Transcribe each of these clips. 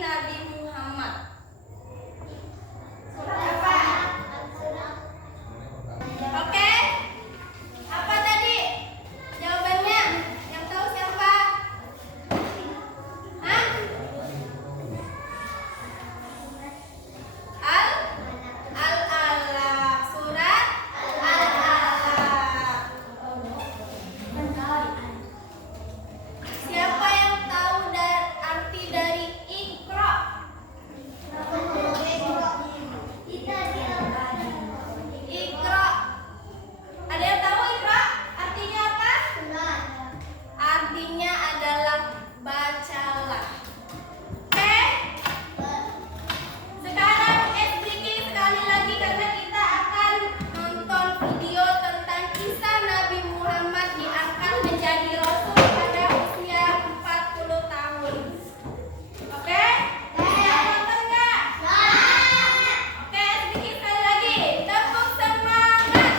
Nabi Muhammad? Oke, apa tadi jawabannya? Yang tahu siapa? Hah? Al-Alaq, surat Al-Alaq. Siapa yang tahu arti dari Iqra? Iqra. Ada yang tahu Iqra? Artinya apa? Artinya adalah bacalah. Oke? Sekarang sedikit sekali lagi karena kita akan nonton video tentang kisah Nabi Muhammad diangkat menjadi rasul pada usia 40 tahun. Oke? Siap nonton nggak? Oke, sedikit sekali lagi. Tepuk semangat.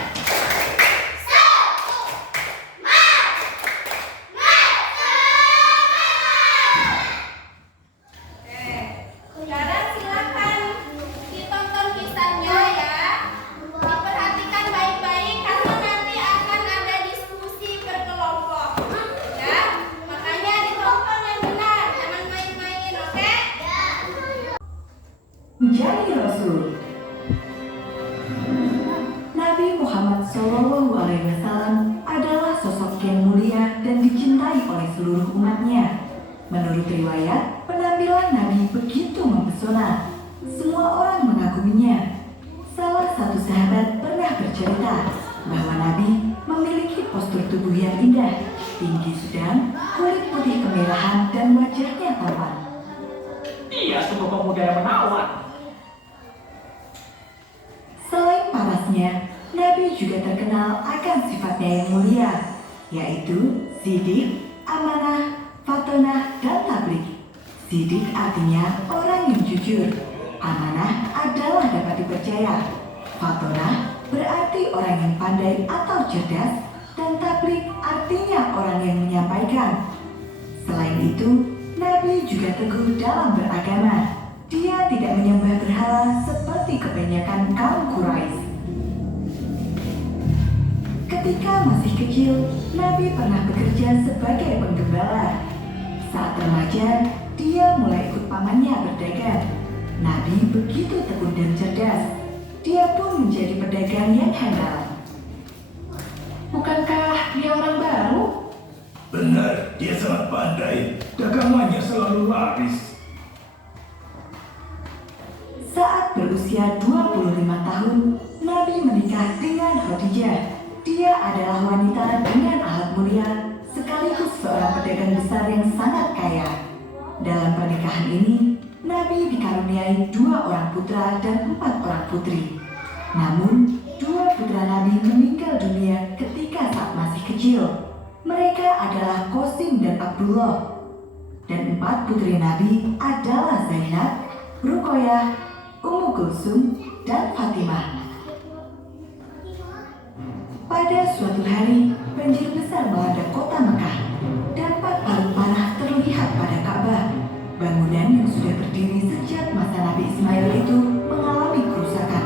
Oke, sekarang silakan ditonton kisahnya ya. Diperhatikan baik-baik karena nanti akan ada diskusi berkelompok. Ya, makanya ditonton yang benar, jangan main-main, oke? Menjadi Rasul. Nabi Muhammad SAW adalah sosok yang mulia dan dicintai oleh seluruh umatnya. Menurut riwayat, penampilan Nabi begitu mempesona. Semua orang mengaguminya. Salah satu sahabat pernah bercerita bahwa Nabi memiliki postur tubuh yang indah, tinggi sedang, kulit putih kemerahan, dan wajahnya tampan. Dia sungguh pemuda yang menawan. Selain parasnya, Nabi juga terkenal akan sifatnya yang mulia, yaitu sidik, amanah, fatonah, dan tabligh. Sidik artinya orang yang jujur, amanah adalah dapat dipercaya, fatonah berarti orang yang pandai atau cerdas, dan tabligh artinya orang yang menyampaikan. Selain itu, Nabi juga teguh dalam beragama. Dia tidak menyembah berhala seperti kebanyakan kaum Quraisy. Ketika masih kecil, Nabi pernah bekerja sebagai penggembala. Saat remaja, dia mulai ikut pamannya berdagang. Nabi begitu tekun dan cerdas. Dia pun menjadi pedagang yang handal. Bukankah dia orang baru? Benar, dia sangat pandai. Dagangannya selalu laris. Saat berusia 25 tahun, Nabi menikah dengan Khadijah. Dia adalah wanita dengan akhlak mulia, sekaligus seorang pedagang besar yang sangat kaya. Dalam pernikahan ini, Nabi dikaruniai 2 orang putra dan 4 orang putri. Namun, 2 putra Nabi meninggal dunia ketika saat masih kecil. Mereka adalah Qasim dan Abdullah. Dan 4 putri Nabi adalah Zainab, Ruqayyah, Ummu Kulsum, dan Fatimah. Pada suatu hari, banjir besar melanda kota Mekah. Dampak paling parah terlihat pada Ka'bah. Bangunan yang sudah berdiri sejak masa Nabi Ismail itu mengalami kerusakan.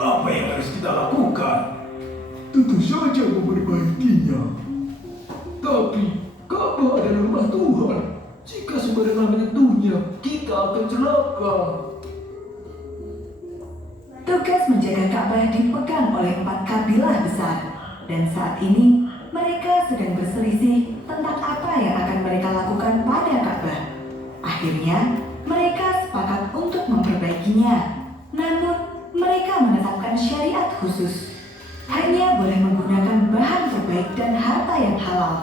Apa yang harus kita lakukan? Tentu saja memperbaikinya. Tapi Ka'bah adalah rumah Tuhan. Jika sembarangan menyentuhnya, kita akan celaka. Tugas menjaga Ka'bah dipegang oleh 4 kabilah besar. Dan saat ini, mereka sedang berselisih tentang apa yang akan mereka lakukan pada Ka'bah. Akhirnya, mereka sepakat untuk memperbaikinya. Namun, mereka menetapkan syariat khusus. Hanya boleh menggunakan bahan terbaik dan harta yang halal.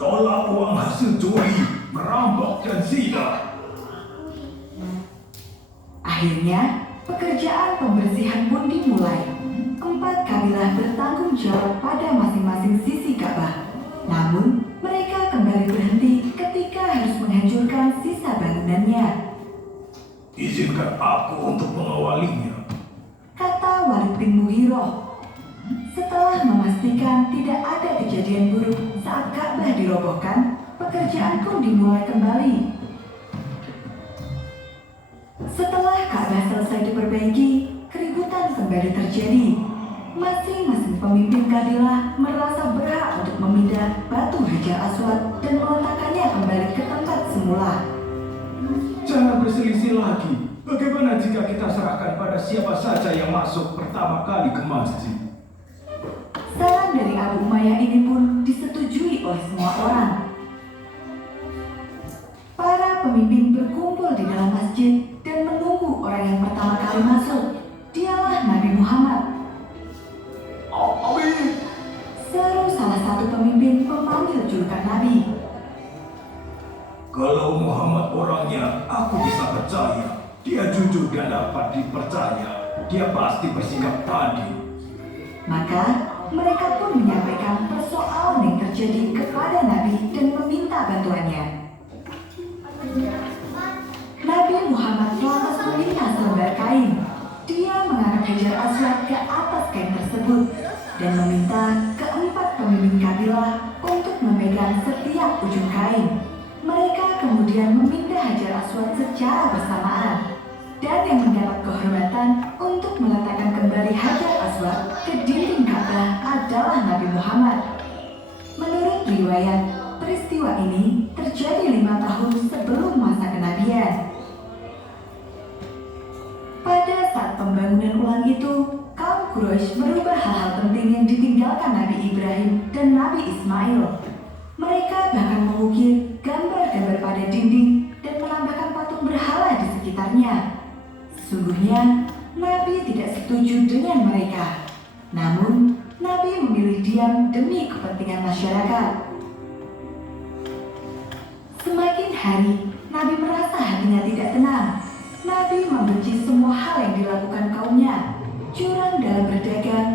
Tolak uang hasil curi, merampok, dan zina. Akhirnya, pekerjaan pembersihan pun dimulai. 4 kabilah bertanggung jawab pada masing-masing sisi Ka'bah. Namun, mereka kembali berhenti ketika harus menghancurkan sisa bangunannya. Izinkan aku untuk mengawalinya. Kata Walid bin Mughirah. Setelah memastikan tidak ada kejadian buruk saat Ka'bah dirobohkan, pekerjaan pun dimulai kembali. Ka'bah selesai diperbaiki, keributan kembali terjadi. Masing-masing pemimpin kabilah merasa berhak untuk memindah batu Hajar Aswad dan meletakkannya kembali ke tempat semula. Jangan berselisih lagi. Bagaimana jika kita serahkan pada siapa saja yang masuk pertama kali ke masjid? Saran dari Abu Umayyah ini pun disetujui oleh semua orang. Para pemimpin berkumpul di dalam masjid dan menunggu orang yang pertama kali masuk. Dialah Nabi Muhammad. Amin. Seru salah satu pemimpin memanggil julukan Nabi. Kalau Muhammad orangnya, aku bisa percaya. Dia jujur dan dapat dipercaya. Dia pasti bersikap adil. Maka mereka pun menyampaikan persoalan yang terjadi kepada Nabi dan meminta bantuannya. Nabi Muhammad lantas meminta selembar kain. Dia mengangkat Hajar Aswad ke atas kain tersebut dan meminta keempat pemimpin kabilah untuk memegang setiap ujung kain. Mereka kemudian memindah Hajar Aswad secara bersamaan, dan yang mendapat kehormatan untuk meletakkan kembali Hajar Aswad ke dinding Ka'bah adalah Nabi Muhammad. Menurut riwayat, peristiwa ini terjadi 5 tahun sebelum masa kenabian. Pada saat pembangunan ulang itu, kaum Quraisy merubah hal-hal penting yang ditinggalkan Nabi Ibrahim dan Nabi Ismail. Mereka bahkan mengukir gambar-gambar pada dinding dan menambahkan patung berhala di sekitarnya. Sesungguhnya, Nabi tidak setuju dengan mereka. Namun, Nabi memilih diam demi kepentingan masyarakat. Semakin hari, Nabi merasa hatinya tidak tenang. Nabi membenci semua hal yang dilakukan kaumnya. Curang dalam berdagang,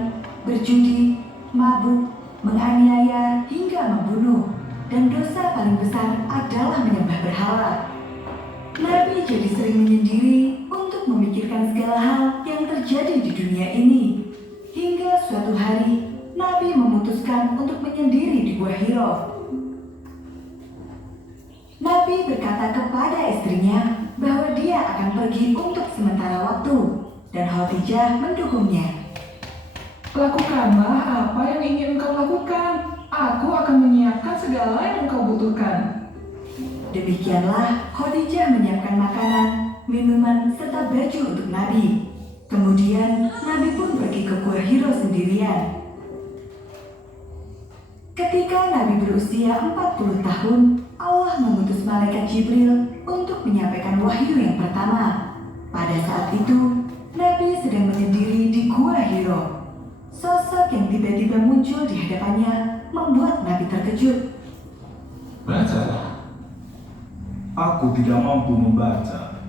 berjudi, mabuk, menganiaya, hingga membunuh. Dan dosa paling besar adalah menyembah berhala. Nabi jadi sering menyendiri untuk memikirkan segala hal yang terjadi di dunia ini. Hingga suatu hari, Nabi memutuskan untuk menyendiri di Gua Hiro. Nabi berkata kepada istrinya bahwa dia akan pergi untuk sementara waktu, dan Khadijah mendukungnya. Lakukanlah apa yang ingin engkau lakukan. Aku akan menyiapkan segala yang engkau butuhkan. Demikianlah Khadijah menyiapkan makanan, minuman, serta baju untuk Nabi. Kemudian Nabi pun pergi ke Gua Hiro sendirian. Ketika Nabi berusia 40 tahun, Allah mengutus malaikat Jibril untuk menyampaikan wahyu yang pertama. Pada saat itu, Nabi sedang menyendiri di Gua Hiro. Sosok yang tiba-tiba muncul di hadapannya membuat Nabi terkejut. Bacalah. Aku tidak mampu membaca.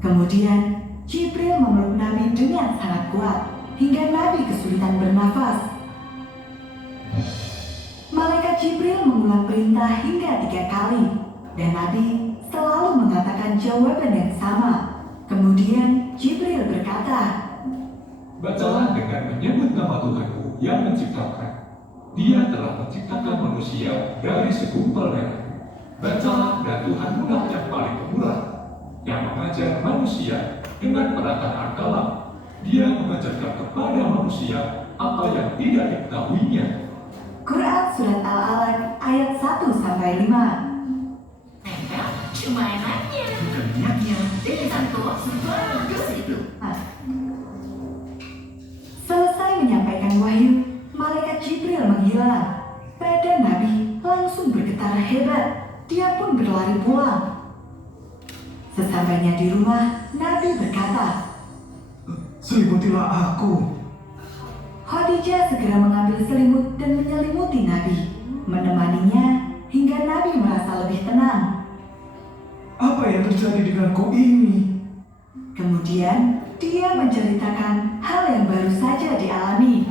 Kemudian, Jibril memeluk Nabi dengan sangat kuat, hingga Nabi kesulitan bernafas. Malaikat Jibril mengulang perintah hingga 3 kali, dan Nabi selalu mengatakan jawaban yang sama. Kemudian, Jibril berkata, Bacalah dengan menyebut nama Tuhanku yang menciptakan. Dia telah menciptakan manusia dari segumpal darah. Bacalah dan Tuhanmu lah yang paling pemurah, yang mengajar manusia dengan perataan kalam. Dia mengajarkan kepada manusia apa yang tidak diketahuinya. Quran Surat Al-Alaq ayat 1-5. Cuma enaknya. Bukan niatnya. Pilihan kok sebagus itu. Selesai menyampaikan wahyu, malaikat Jibril menghilang. Badan Nabi langsung bergetar hebat. Dia pun berlari pulang. Sesampainya di rumah, Nabi berkata, Selimutilah aku. Khadijah segera mengambil selimut dan menyelimuti Nabi, menemaninya hingga Nabi merasa lebih tenang. Apa yang terjadi denganku ini? Kemudian, dia menceritakan hal yang baru saja dialami.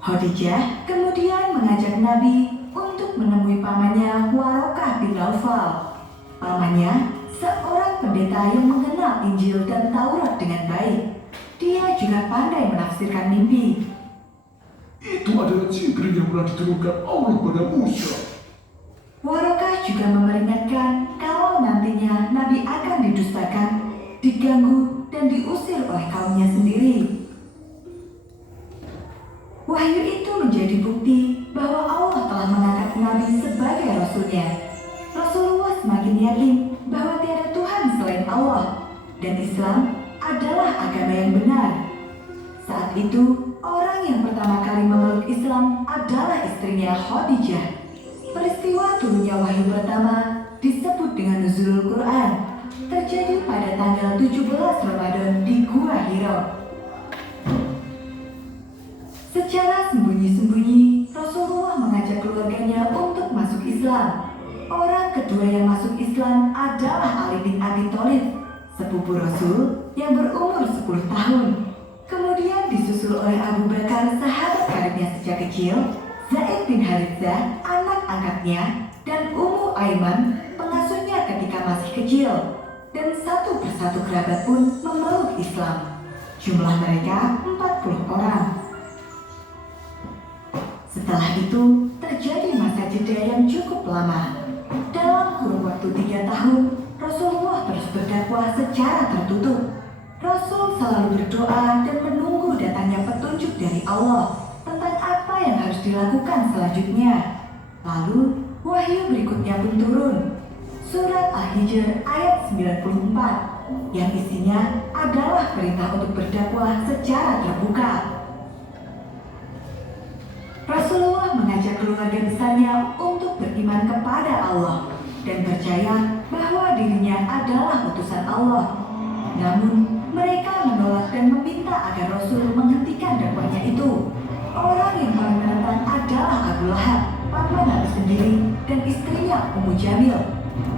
Khadijah kemudian mengajak Nabi untuk menemui pamannya Warokah bin Naufal. Pamannya seorang pendeta yang mengenal Injil dan Taurat dengan baik. Dia juga pandai menafsirkan mimpi. Itu adalah Jibril yang telah diturunkan Allah pada Musa. Warokah juga memperingatkan kalau nantinya Nabi akan didustakan, diganggu, dan diusir oleh kaumnya sendiri. Wahyu itu menjadi bukti bahwa Allah telah mengangkat Nabi sebagai Rasul-Nya. Rasulullah semakin yakin bahwa tiada Tuhan selain Allah, dan Islam adalah agama yang benar. Saat itu, orang yang pertama kali memeluk Islam adalah istrinya Khadijah. Peristiwa turunnya wahyu pertama disebut dengan Nuzulul Quran, terjadi pada tanggal 17 Ramadan di Gua Hira. Secara sembunyi-sembunyi, Rasulullah mengajak keluarganya untuk masuk Islam. Orang kedua yang masuk Islam adalah Ali bin Abi Thalib, sepupu Rasul yang berumur 10 tahun. Kemudian disusul oleh Abu Bakar, sahabat karibnya sejak kecil, Zaid bin Harithah, anak angkatnya, dan Ummu Aiman, pengasuhnya ketika masih kecil. Dan satu persatu kerabat pun memeluk Islam. Jumlah mereka 40 orang. Setelah itu, terjadi masa jeda yang cukup lama. Dalam kurun waktu 3 tahun, Rasulullah terus berdakwah secara tertutup. Rasul selalu berdoa dan menunggu datangnya petunjuk dari Allah tentang apa yang harus dilakukan selanjutnya. Lalu, wahyu berikutnya pun turun. Surat Al-Hijr ayat 94, yang isinya adalah perintah untuk berdakwah secara terbuka. Rasulullah mengajak keluarga besarnya untuk beriman kepada Allah dan percaya bahwa dirinya adalah utusan Allah. Namun, mereka menolak dan meminta agar Rasul menghentikan dakwahnya itu. Orang yang paling menentang adalah Abu Lahab, paman Nabi sendiri, dan istrinya Ummu Jamil.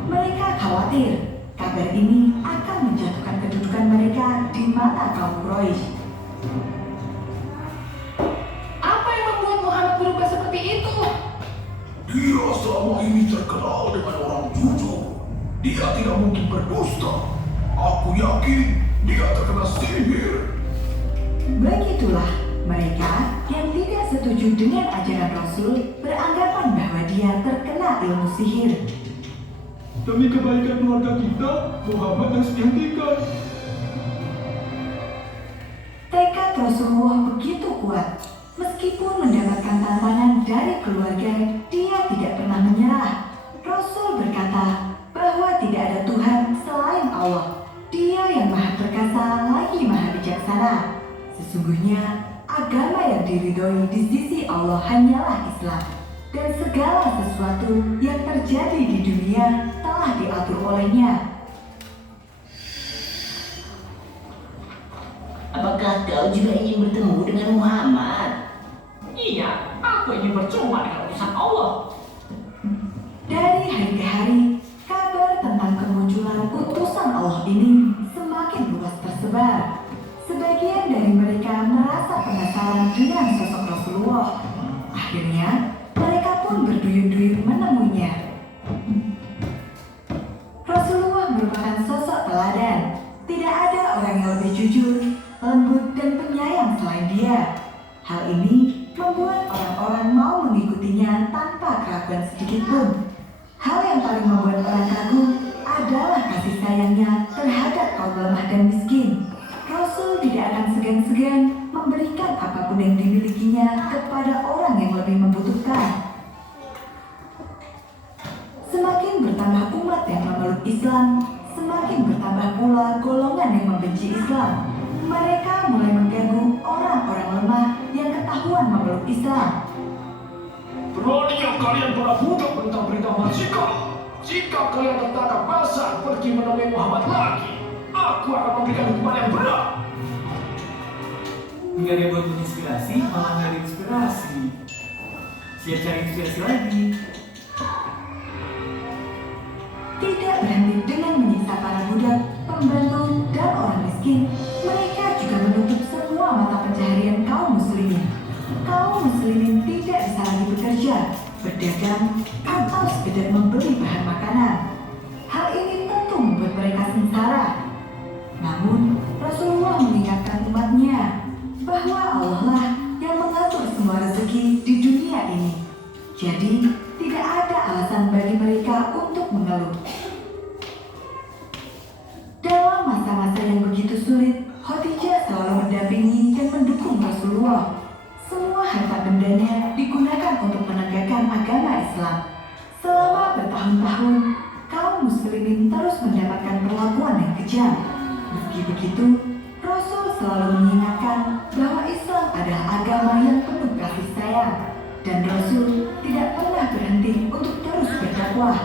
Mereka khawatir kabar ini akan menjatuhkan kedudukan mereka di mata kaum Quraisy. Apa yang membuat Muhammad berubah seperti itu? Dia selama ini terkenal dengan orang jujur. Dia tidak mungkin berdusta. Aku yakin dia terkena sihir. Begitulah, mereka yang tidak setuju dengan ajaran Rasul beranggapan bahwa dia terkena ilmu sihir. Demi kebaikan keluarga kita, Muhammad harus dihentikan. Tekad Rasulullah begitu kuat. Meskipun mendapatkan tantangan dari keluarga, dia tidak pernah menyerah. Rasul berkata bahwa tidak ada Tuhan selain Allah. Dia yang maha perkasa lagi maha bijaksana. Sesungguhnya, agama yang diridhoi di sisi Allah hanyalah Islam. Dan segala sesuatu yang terjadi di dunia telah diatur olehnya. Apakah kau juga ingin bertemu dengan Muhammad? Iya, aku ingin berjumpa dengan utusan Allah. Dari hari ke hari, kabar tentang kemunculan utusan Allah ini semakin luas tersebar. Sebagian dari mereka merasa penasaran dengan sosok Rasulullah. Akhirnya, mereka pun berduyun-duyun menemuinya. Rasulullah merupakan sosok teladan. Tidak ada orang yang lebih jujur, lembut, dan penyayang selain dia. Hal ini membuat orang-orang mau mengikutinya tanpa keraguan sedikit pun. Hal yang paling membuat orang kagum adalah kasih sayangnya terhadap kaum lemah dan miskin. Rasul tidak akan segan-segan memberikan apapun yang dimilikinya kepada orang yang lebih membutuhkan. Semakin bertambah umat yang memeluk Islam, semakin bertambah pula golongan yang membenci Islam. Mereka mulai mengganggu orang-orang lemah yang ketahuan memeluk Islam. Beraninya kalian para budak tentang perintah majikan. Jika kalian tertangkap basah pergi menemui Muhammad lagi, aku akan memberikan hukuman yang berat. Nggak ada buat menginspirasi, malah nggak ada inspirasi. Siap cari inspirasi lagi. Tidak berhenti dengan menyiksa para budak, pembantu, dan orang miskin, mereka juga menutup semua mata pencaharian kaum muslimin. Kaum muslimin tidak bisa lagi bekerja, berdagang, atau sekedar membeli bahan makanan. Hal ini tentu membuat mereka sengsara. Namun, Rasulullah mengingatkan umatnya bahwa Allah lah yang mengatur semua rezeki di dunia ini. Jadi, tidak ada alasan bagi mereka untuk mengeluh. keluarganya digunakan untuk menegakkan agama Islam. Selama bertahun-tahun, kaum muslimin terus mendapatkan perlakuan yang kejam. Meski begitu, Rasul selalu mengingatkan bahwa Islam adalah agama yang penuh kasih sayang, dan Rasul tidak pernah berhenti untuk terus berdakwah.